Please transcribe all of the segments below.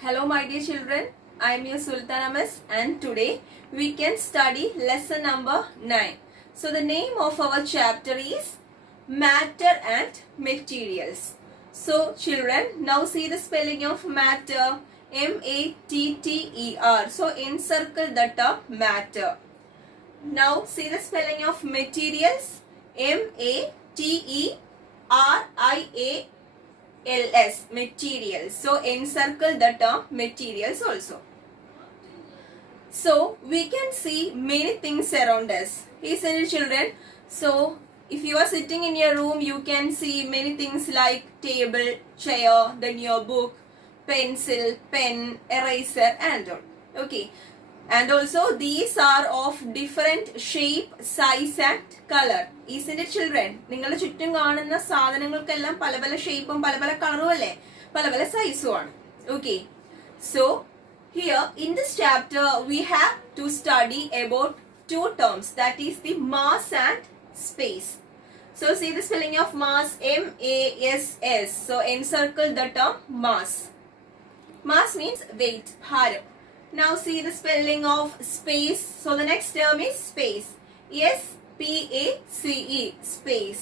Hello my dear children, I am your Sultan Amas and today we can study lesson number 9. So the name of our chapter is Matter and Materials. So children, now see the spelling of matter, M-A-T-T-E-R. So encircle the term matter. Now see the spelling of materials, M-A-T-E-R-I-A-L-S, materials. So encircle the term materials also. So we can see many things around us, isn't it children? So if you are sitting in your room, you can see many things like table, chair, then your book, pencil, pen, eraser and all. Okay. And also these are of different shape, size and color. Isn't it children? നിങ്ങളുടെ ചുറ്റും കാണുന്ന സാധനങ്ങൾക്കെല്ലാം പല പല ഷേപ്പും പല പല കളറും അല്ലേ, പല പല സൈസും ആണ്. Okay. So here in this chapter we have to study about two terms, that is the mass and space. So see the spelling of mass, M-A-S-S. So encircle the term mass. Mass means weight, bharam. Now see the spelling of space. So the next term is space. S-P-A-C-E, space.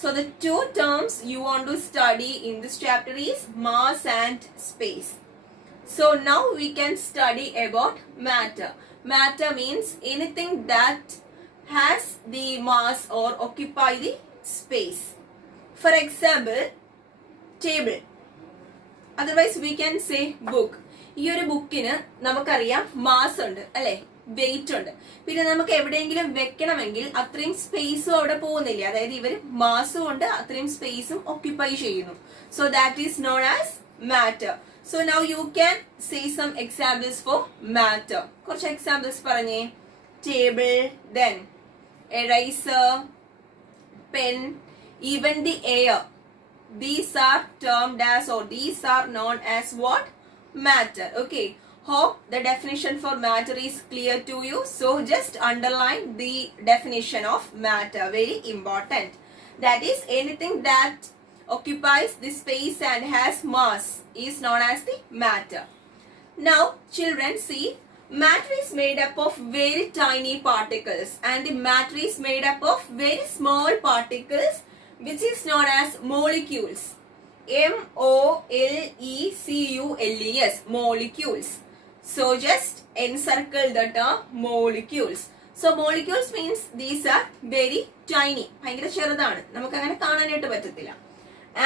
So the two terms you want to study in this chapter is mass and space. So now we can study about matter. Matter means anything that has the mass or occupy the space. For example, table. Otherwise we can say book. ഈ ഒരു ബുക്കിന് നമുക്കറിയാം mass ഉണ്ട് അല്ലെ, wait ഉണ്ട്. പിന്നെ നമുക്ക് എവിടെയെങ്കിലും വെക്കണമെങ്കിൽ അത്രയും സ്പേസും അവിടെ പോകുന്നില്ല, അതായത് ഇവർ മാസും ഉണ്ട് അത്രയും സ്പേസും ഓക്യുപ്പൈ ചെയ്യുന്നു. So that is known as matter. So now you can say some examples for matter. കുറച്ച് എക്സാമ്പിൾസ് പറഞ്ഞേ. Table, then eraser, pen, even the air. These are termed as, or these are known as what? Matter. Okay, hope the definition for matter is clear to you. So just underline the definition of matter, very important. That is anything that occupies the space and has mass is known as the matter. Now children, see, matter is made up of very tiny particles and the matter is made up of very small particles which is known as molecules. M-O-L-E-C-U-L-E-S, molecules. So just encircle the term molecules. So molecules means these are very tiny. ഭയങ്കര ചെറുതാണ്, നമുക്ക് അങ്ങനെ കാണാനായിട്ട് പറ്റത്തില്ല.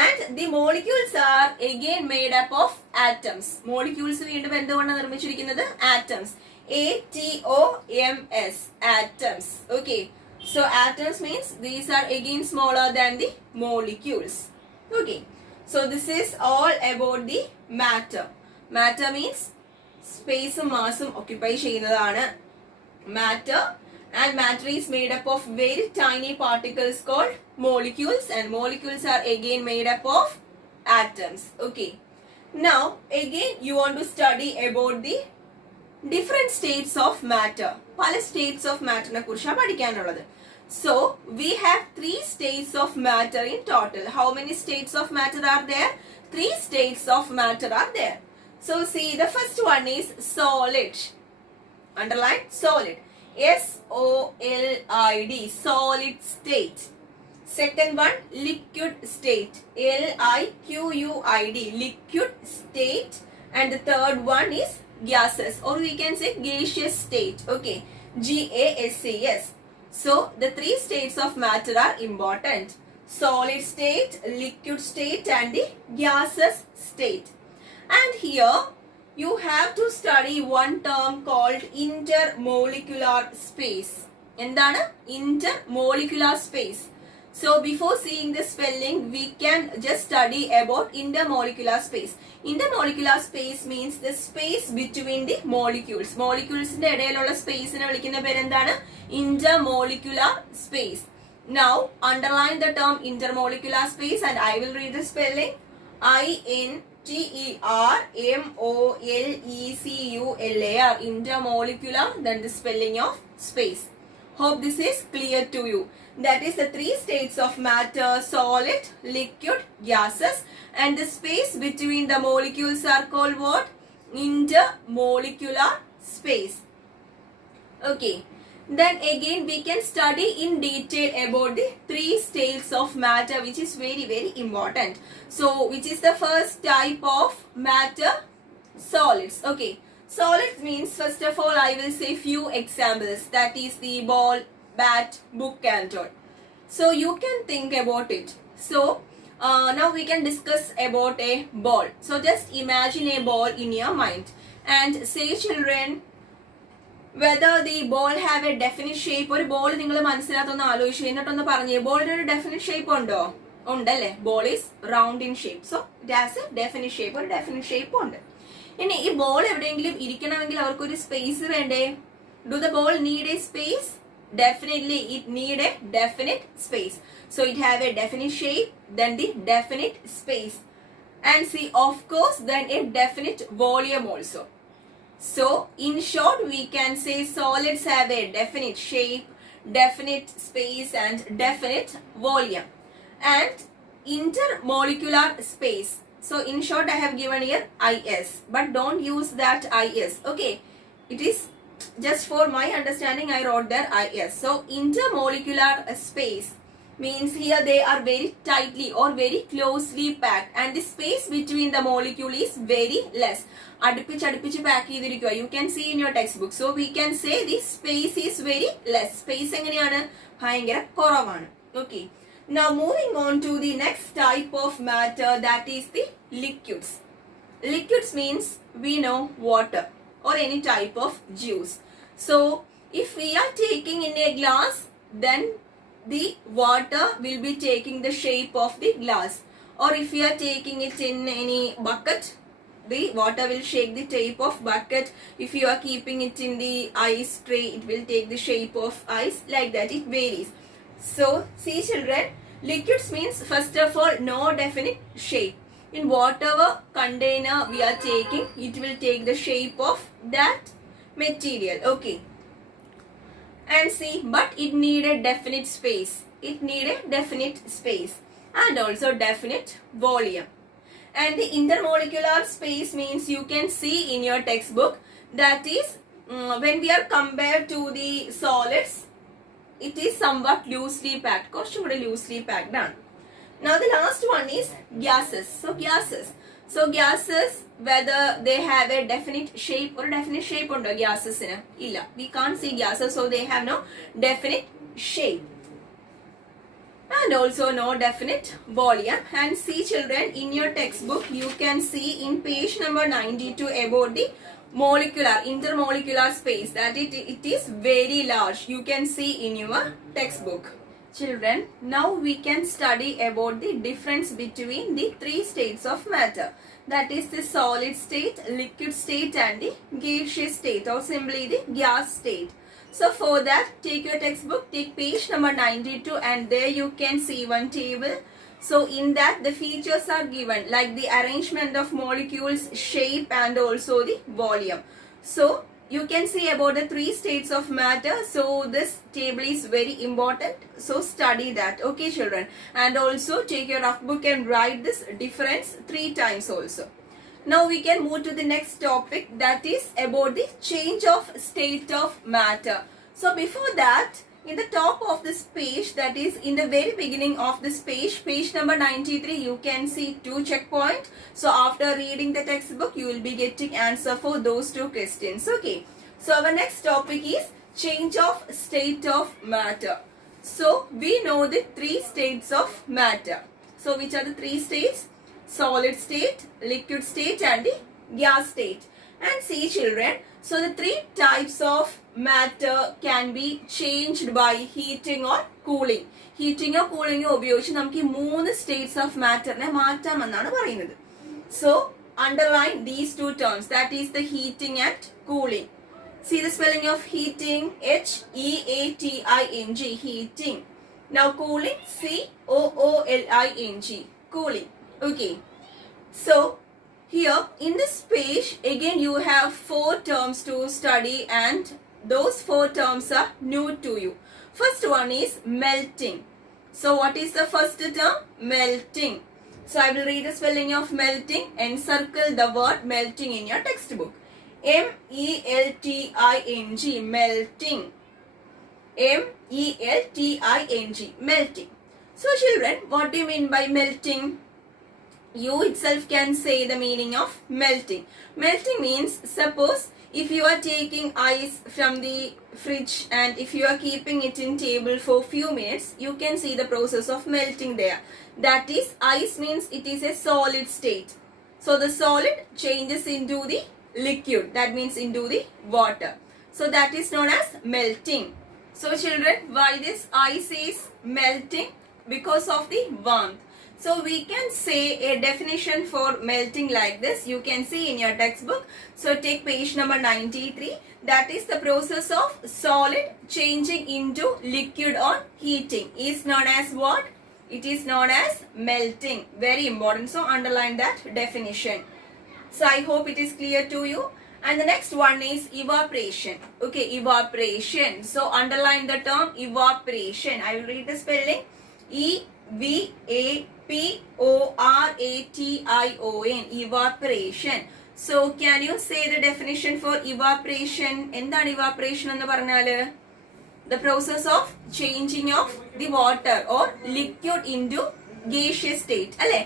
And the molecules are again made up of atoms. Molecules വീണ്ടും എന്തുകൊണ്ടാണ് നിർമ്മിച്ചിരിക്കുന്നത്? Atoms. A-T-O-M-S, atoms. Okay. So atoms means these are again smaller than the molecules. Okay. So this is all about the matter. Matter means space ഉം massഉം occupy ചെയ്യുന്നതാണ് matter, and matter is made up of very tiny particles called molecules, and molecules are again made up of atoms. Okay. Now again you want to study about the different states of matter. പല states of matter നെ കുറിച്ചാണ് പഠിക്കാനുള്ളത്. So we have 3 states of matter in total. How many states of matter are there? 3 states of matter are there. So see, the first one is solid. Underline solid. S-O-L-I-D, solid state. Second one, liquid state. L-I-Q-U-I-D, liquid state. And the third one is gases, or we can say gaseous state. Okay, G-A-S-E-S. So the 3 states of matter are important: solid state, liquid state and the gaseous state. And here you have to study one term called intermolecular space. എന്താണ് intermolecular space? So before seeing the spelling, we can just study about intermolecular space. Intermolecular space means the space between the molecules. Moleculesന്റെ ഇടയിലുള്ള സ്പേസിനെ വിളിക്കുന്ന പേരെന്താണ്? Intermolecular space. Now underline the term intermolecular space and I will read the spelling. I-N-T-E-R-M-O-L-E-C-U-L-A-R, intermolecular, then the spelling of space. Hope this is clear to you. That is the 3 states of matter: solid, liquid, gases, and the space between the molecules are called what? intermolecular space. Okay. Then again we can study in detail about the three states of matter, which is very very important. So which is the first type of matter? Solids. Okay. Solids means, first of all I will say few examples, that is the ball, bat, book and all. So you can think about it. So now we can discuss about a ball. So just imagine a ball in your mind and say children whether the ball have a definite shape. ഒരു ball നിങ്ങൾ മനസ്സിലാത്തൊന്ന് ആലോചിച്ചു എന്നിട്ടൊന്ന് പറഞ്ഞു, ബോളിന് ഒരു definite shape ഉണ്ടോ? ഉണ്ടല്ലേ. Ball is round in shape. So it has A definite shape. ഒരു definite shape ഉണ്ട്. ഇനി ഈ ബോൾ എവിടെയെങ്കിലും ഇരിക്കണമെങ്കിൽ അവർക്കൊരു സ്പേസ് വേണ്ടേ? Do the ball need A space? Definitely it need a definite space. So it have a definite shape, then the definite space, and see of course then a definite volume also. So in short we can say solids have a definite shape, definite space and definite volume. And intermolecular space, so in short I have given here IS, but don't use that IS. Okay, it is just for my understanding I wrote there IS. So intermolecular space means here they are very tightly or very closely packed and the space between the molecule is very less. അടുപ്പിച്ച് pack ചെയ്തിരിക്കുക. You can see in your textbook. So we can say the space is very less. Space എങ്ങനെയാണ്? ഭയങ്കര കുറവാണ്. Okay. Now moving on to the next type of matter, that is the liquids. Liquids means we know water or any type of juice. So if we are taking in a glass, then the water will be taking the shape of the glass, or if we are taking it in any bucket, the water will shake the shape of bucket. If you are keeping it in the ice tray, it will take the shape of ice. Like that it varies. So see children, liquids means first of all no definite shape. In whatever container we are taking, it will take the shape of that material. Okay. And see, but it need a definite space. It need a definite space and also definite volume. And the intermolecular space means you can see in your textbook, that is when we are compared to the solids, it is somewhat loosely packed. കുറച്ചും കൂടെ loosely packed ആണ്. Now the last one is gases. So gases, whether they have a definite shape or definite shape undo gases ina illa, we can't see gases, so they have no definite shape and also no definite volume. And see children, in your textbook you can see in page number 92 about the intermolecular space, that it is very large. You can see in your textbook. Children, now we can study about the difference between the three states of matter, that is the solid state, liquid state and the gaseous state, or simply the gas state. So for that, take your textbook, take page number 92 and there you can see one table. So in that the features are given, like the arrangement of molecules, shape and also the volume. So you can see about the three states of matter. So this table is very important, so study that. Okay children, and also take your rough book and write this difference 3 times also. Now we can move to the next topic, that is about the change of state of matter. So before that, in the top of this page, that is in the very beginning of this page number 93, you can see 2 checkpoints. So after reading the textbook, you will be getting answer for those 2 questions. Okay. So our next topic is change of state of matter. So we know the 3 states of matter. So which are the 3 states? Solid state, liquid state and the gas state. And see children, so the 3 types of matter can be changed by heating or cooling. Heating or cooling ഉപയോഗിച്ച് നമുക്ക് 3 states of matter നെ മാറ്റാം എന്നാണ് പറയുന്നത്. So underline these 2 terms, that is the heating and cooling. See the spelling of heating, H-E-A-T-I-N-G, heating. Now cooling, C-O-O-L-I-N-G, cooling. Okay. So here in this page again you have 4 terms to study and those 4 terms are new to you. First one is melting. So what is the first term? Melting. So I will read the spelling of melting. Encircle the word melting in your textbook. M-E-L-T-I-N-G, melting. M-E-L-T-I-N-G, melting. So children, what do you mean by melting? You itself can say the meaning of melting. Melting means, suppose if you are taking ice from the fridge and if you are keeping it in table for few minutes, you can see the process of melting there. That is, ice means it is a solid state. So the solid changes into the liquid, that means into the water. So that is known as melting. So children, why this ice is melting? Because of the warmth. So we can say a definition for melting like this. You can see in your textbook. So take page number 93. That is the process of solid changing into liquid on heating is known as what? It is known as melting. Very important. So underline that definition. So I hope it is clear to you. And the next one is evaporation. Okay, evaporation. So underline the term evaporation. I will read the spelling. E-V-A-P-O-R-A-T-I-O-N, evaporation. So can you say the definition for evaporation? എന്താണ് evaporation എന്ന് പറഞ്ഞാല്? The process of changing of the water or liquid into gaseous state. അല്ലേ?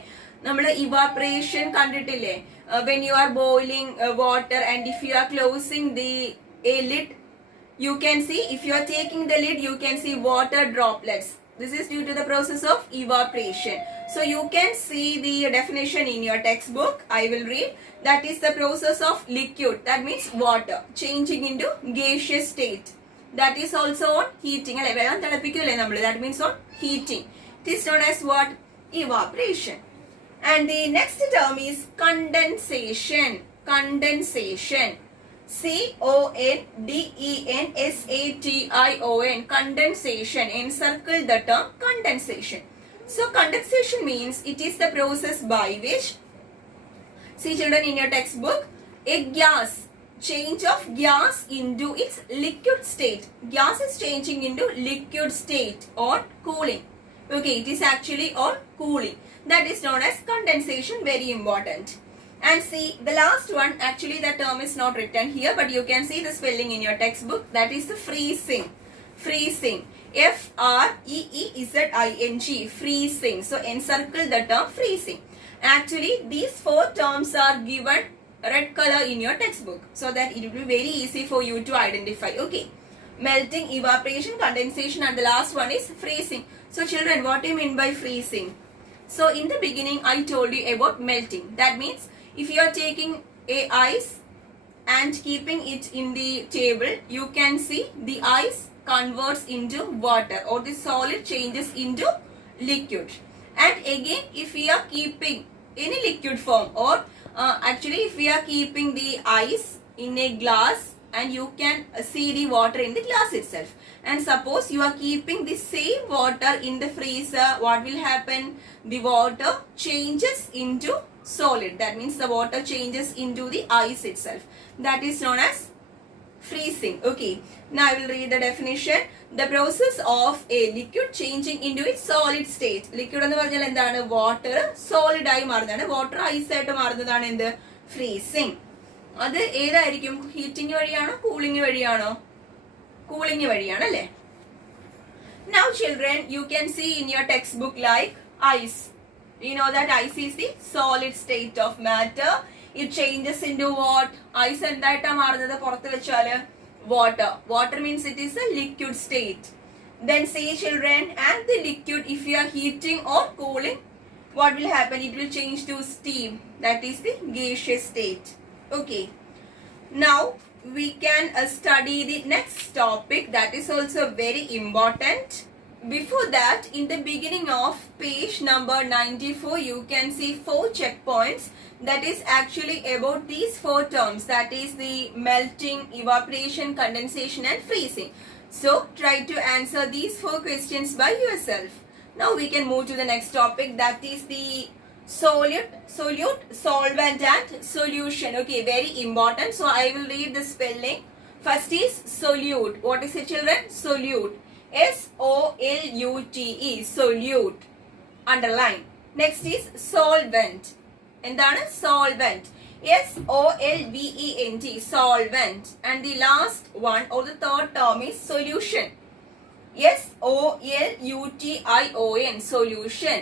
നമ്മൾ evaporation കണ്ടിട്ടില്ലേ? When you are boiling water and if you are closing a lid, you can see, if you are taking the lid, you can see water droplets. This is due to the process of evaporation. So you can see the definition in your textbook. I will read. That is the process of liquid. That means water changing into gaseous state. That is also on heating. That means on heating. It is known as what? Evaporation. And the next term is condensation. Condensation. C-O-N-D-E-N-S-A-T-I-O-N, condensation. Encircle the term condensation. So condensation means it is the process by which, see children in your textbook, a gas, change of gas into its liquid state. Gas is changing into liquid state on cooling. Okay, it is actually on cooling. That is known as condensation, very important. And see, the last one, actually the term is not written here, but you can see the spelling in your textbook. That is the freezing. Freezing. F-R-E-E-Z-I-N-G. Freezing. So encircle the term freezing. Actually, these four terms are given red color in your textbook, so that it will be very easy for you to identify. Okay. Melting, evaporation, condensation, and the last one is freezing. So children, what do you mean by freezing? So in the beginning, I told you about melting. That means, if you are taking a ice and keeping it in the table, you can see the ice converts into water or the solid changes into liquid. And again, if we are keeping any liquid form or actually if we are keeping the ice in a glass and you can see the water in the glass itself. And suppose you are keeping the same water in the freezer, what will happen? The water changes into solid. That means the water changes into the ice itself. That is known as freezing. Okay. Now I will read the definition. The process of a liquid changing into its solid state. Liquid എന്ന് പറഞ്ഞാൽ എന്താണ്? Water solid ആയി മാറുന്നതാണ്. Water ice ആയിട്ട് മാറുന്നതാണ് എന്ത്? Freezing. അത് ഏതായിരിക്കും? ഹീറ്റിംഗ് വഴിയാണോ കൂളിംഗ് വഴിയാണോ? കൂളിംഗ് വഴിയാണ് അല്ലേ? Now children, you can see in your textbook like ice. You know that ice is the solid state of matter. It changes into what? Ice എന്തായിട്ടാ മാറുന്നത് പുറത്ത് വെച്ചാല്? Water. Water means it is a liquid state. Then say children, and the liquid, if you are heating or cooling, what will happen? It will change to steam. That is the gaseous state. Okay. Now we can study the next topic. That is also very important. Before that, in the beginning of page number 94, you can see 4 checkpoints. That is actually about these 4 terms. That is the melting, evaporation, condensation and freezing. So try to answer these 4 questions by yourself. Now we can move to the next topic. That is the solute, solvent and solution. Okay, very important. So I will read the spelling. First is solute. What is it children? Solute. S-O-L-U-T-E, solute. Underline. Next is solvent. എന്താണ് solvent? SOLVENT, solvent. And the last one or the third term is solution. SOLUTION, solution.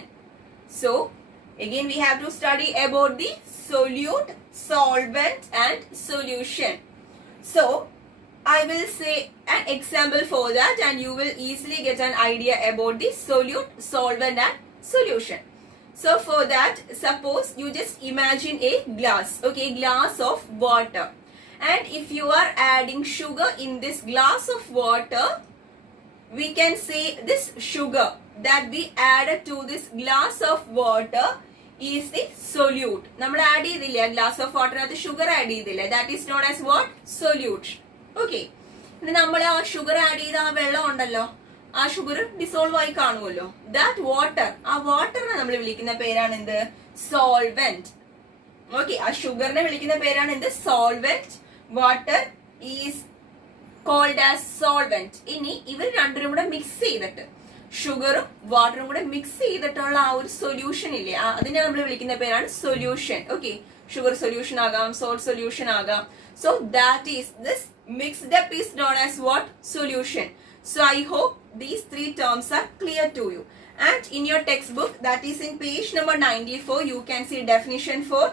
So again we have to study about the solute, solvent and solution. So I will say an example for that and you will easily get an idea about the solute, solvent and solution. So for that, suppose you just imagine a glass, okay, glass of water. And if you are adding sugar in this glass of water, we can say this sugar that we added to this glass of water is the solute. നമ്മൾ add ചെയ്തില്ലേ glass of water അത് sugar add ചെയ്തില്ലേ, that is known as what? Solute. Okay. ഇനി നമ്മൾ ആ sugar add ചെയ്ത ആ വെള്ളം ഉണ്ടല്ലോ, ആ ഷുഗർ ഡിസോൾവ് ആയി കാണുമല്ലോ, ദാറ്റ് വാട്ടർ, ആ വാട്ടറിനെ നമ്മൾ വിളിക്കുന്ന പേരാണ് എന്ത്? സോൾവെന്റ്. ഓക്കെ, ആ ഷുഗറിനെ വിളിക്കുന്ന പേരാണ് എന്ത്? Solvent. Water is called as solvent. ഇനി ഇവർ രണ്ടും കൂടെ മിക്സ് ചെയ്തിട്ട്, ഷുഗറും വാട്ടറും കൂടെ മിക്സ് ചെയ്തിട്ടുള്ള ആ ഒരു സൊല്യൂഷൻ ഇല്ലേ, അതിനെ നമ്മൾ വിളിക്കുന്ന പേരാണ് സൊല്യൂഷൻ. ഓക്കെ, ഷുഗർ സൊല്യൂഷൻ ആകാം, സോൾട്ട് സൊല്യൂഷൻ ആകാം. So that is this mixed up is known as what? Solution. So I hope these three terms are clear to you. And in your textbook, that is in page number 94, you can see definition for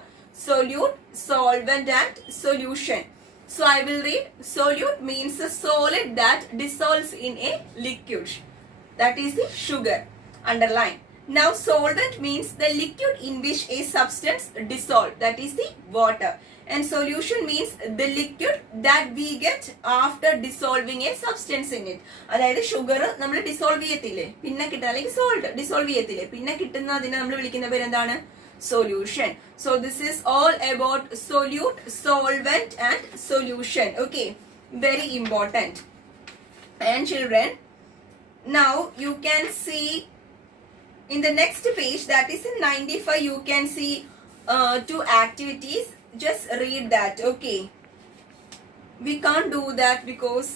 solute, solvent and solution. So I will read. Solute means a solid that dissolves in a liquid. That is the sugar. Underline. Now solvent means the liquid in which a substance dissolved. That is the water. And solution means the liquid that we get after dissolving a substance in it. അതായത് sugar നമ്മൾ dissolve ചെയ്യത്തില്ലേ, പിന്നെ കിട്ടുന്ന, അല്ലെങ്കിൽ salt dissolve ചെയ്യത്തില്ലേ, പിന്നെ കിട്ടുന്ന അതിനെ നമ്മൾ വിളിക്കുന്ന പേര് എന്താണ്? Solution. So this is all about solute, solvent and solution. Okay, very important. And children, now you can see in the next page, that is in 95, you can see two activities. Just read that. Okay, we can't do that because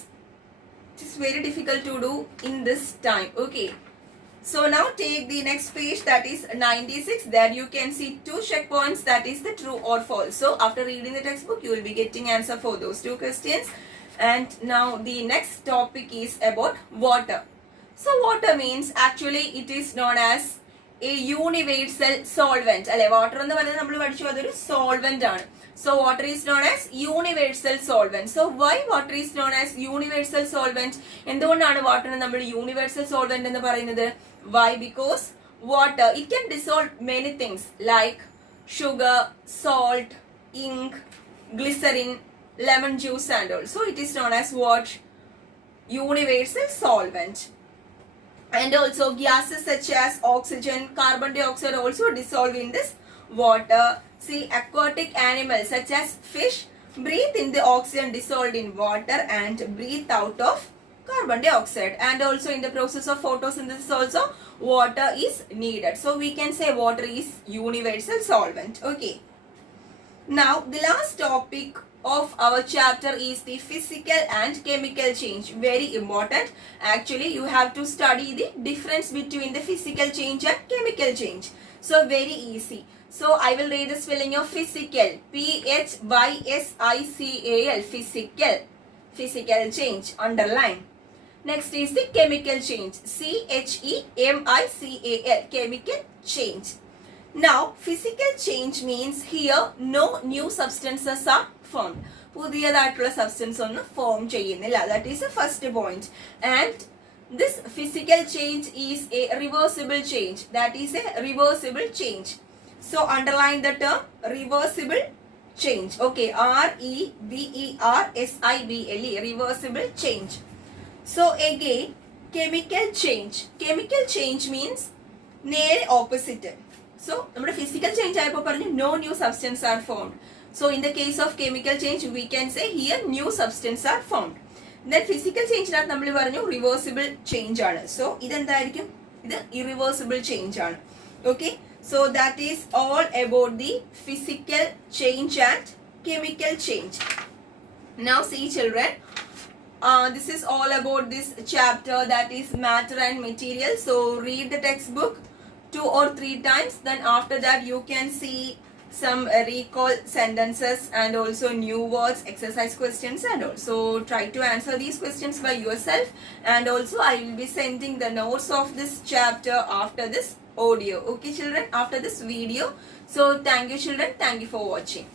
it is very difficult to do in this time. Okay, so now take the next page, that is 96. There you can see two checkpoints, that is the true or false. So after reading the textbook, you will be getting answer for those two questions. And now the next topic is about water. So water means, actually it is known as a universal solvent. അല്ലെ, water എന്ന് പറയുന്നത് നമ്മൾ പഠിച്ചു അതൊരു solvent ആണ്. So water is known as universal solvent. So why water is known as universal solvent? എന്തുകൊണ്ടാണ് വാട്ടറിനെ നമ്മൾ universal solvent എന്ന് പറയുന്നത്? Why? Because water, it can dissolve many things like sugar, salt, ink, glycerin, lemon juice and all. So it is known as what? Universal solvent. And also gases such as oxygen, carbon dioxide also dissolve in this water. See, aquatic animals such as fish breathe in the oxygen dissolved in water and breathe out of carbon dioxide. And also in the process of photosynthesis also water is needed. So we can say water is universal solvent. Okay. Now the last topic of our chapter is the physical and chemical change. Very important. Actually you have to study the difference between the physical change and chemical change. So very easy. So I will read the spelling of physical. PHYSICAL, physical. Physical change. Underline. Next is the chemical change. CHEMICAL, chemical change. Now physical change means here no new substances are formed. പുതിയതായിട്ടുള്ള substance ഒന്നും form ചെയ്യുന്നില്ല. That is the first point. And this physical change is a reversible change. That is a reversible change. So underline the term reversible change. Okay, REVERSIBLE, reversible change. So again, chemical change. Chemical change means നേരെ opposite. So നമ്മുടെ physical change ആയപ്പോൾ പറഞ്ഞു no new substance are formed. So in the case of chemical change, we can say here new substance are formed. Then physical change നാത്ത് നമ്മൾ പറഞ്ഞു reversible change ആണ്. So ഇതെന്തായിരിക്കും? ഇത് irreversible change ആണ്. Okay. So that is all about the physical change and chemical change. Now see children, this is all about this chapter, that is matter and material. So read the textbook, 2 or 3 times. Then after that you can see some recall sentences and also new words, exercise questions, and also try to answer these questions by yourself. And also I will be sending the notes of this chapter after this audio. Okay children, after this video. So thank you children, thank you for watching.